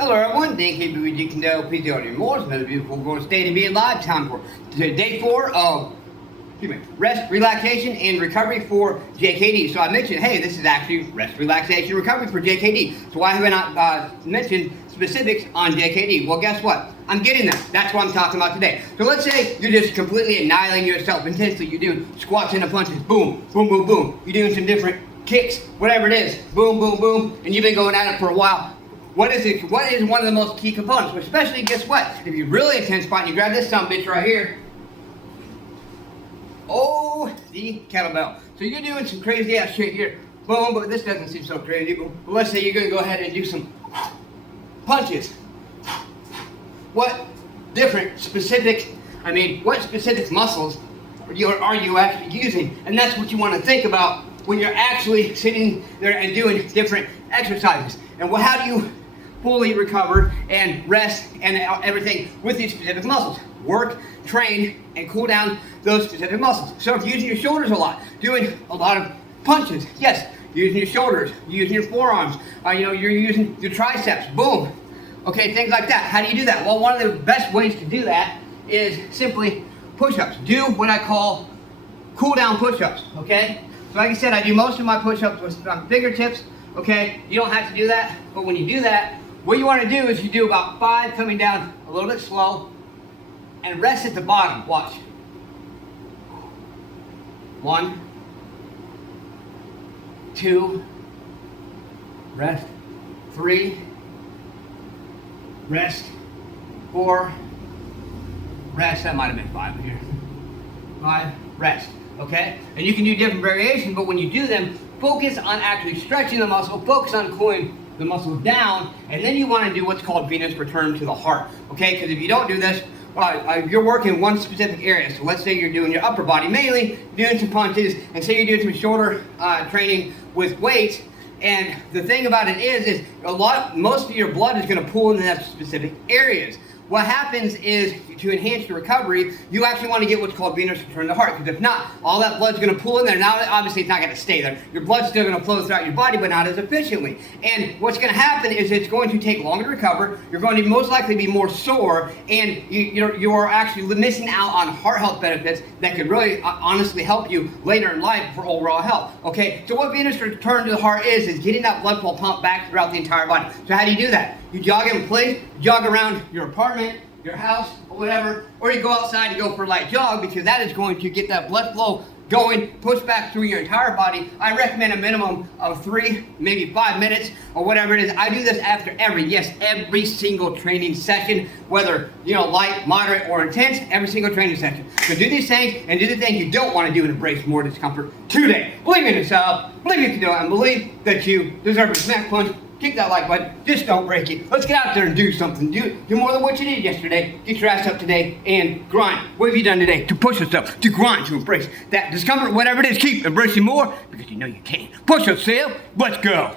Hello everyone, JKD with JKD, please on your more. It's another beautiful golden state to be alive. Time for day 4 of rest, relaxation, and recovery for JKD. So I mentioned, hey, this is actually rest, relaxation, recovery for JKD. So why have I not mentioned specifics on JKD? Well, guess what? I'm getting there. That's what I'm talking about today. So let's say you're just completely annihilating yourself intensely. You're doing squats and punches, boom, boom, boom, boom. You're doing some different kicks, whatever it is, boom, boom, boom, and you've been going at it for a while. What is one of the most key components? Especially, guess what? If you're really intense spot, you grab this sumbitch right here. Oh, the kettlebell. So you're doing some crazy ass shit here. Boom, but this doesn't seem so crazy. But let's say you're gonna go ahead and do some punches. What specific muscles are you actually using? And that's what you want to think about when you're actually sitting there and doing different exercises. And how do you fully recover and rest and everything with these specific muscles? Work, train, and cool down those specific muscles. So if you're using your shoulders a lot, doing a lot of punches, yes, using your shoulders, using your forearms, you're using your triceps, boom. Okay, things like that. How do you do that? Well, one of the best ways to do that is simply push-ups. Do what I call cool down push-ups, okay? So like I said, I do most of my push-ups with fingertips, okay? You don't have to do that, but when you do that, what you want to do is you do about 5 coming down a little bit slow and rest at the bottom. Watch. 1, 2, rest, 3, rest, 4, rest. That might have been 5 here. 5, rest. Okay? And you can do different variations, but when you do them, focus on actually stretching the muscle, focus on cooling the muscle down, and then you want to do what's called venous return to the heart. Okay? Because if you don't do this, you're working one specific area. So let's say you're doing your upper body mainly, doing some punches, and say you're doing some shoulder training with weights. And the thing about it is most of your blood is going to pool into that specific areas. What happens is, to enhance your recovery, you actually want to get what's called venous return to the heart. Because if not, all that blood's going to pool in there. Now, obviously, it's not going to stay there. Your blood's still going to flow throughout your body, but not as efficiently. And what's going to happen is it's going to take longer to recover. You're going to most likely be more sore, and you're actually missing out on heart health benefits that could really, honestly, help you later in life for overall health. Okay, so what venous return to the heart is getting that blood flow pumped back throughout the entire body. So how do you do that? You jog in place, jog around your apartment, your house, or whatever, or you go outside and go for a light jog, because that is going to get that blood flow going, push back through your entire body. I recommend a minimum of 3, maybe 5 minutes, or whatever it is. I do this after every single training session, whether light, moderate, or intense, every single training session. So do these things, and do the things you don't want to do and embrace more discomfort today. Believe in yourself, believe you can do it, and believe that you deserve a smack punch. Kick that like button, just don't break it. Let's get out there and do something. Do more than what you did yesterday. Get your ass up today and grind. What have you done today to push yourself, to grind, to embrace that discomfort, whatever it is? Keep embracing more, because you know you can. Push yourself. Let's go.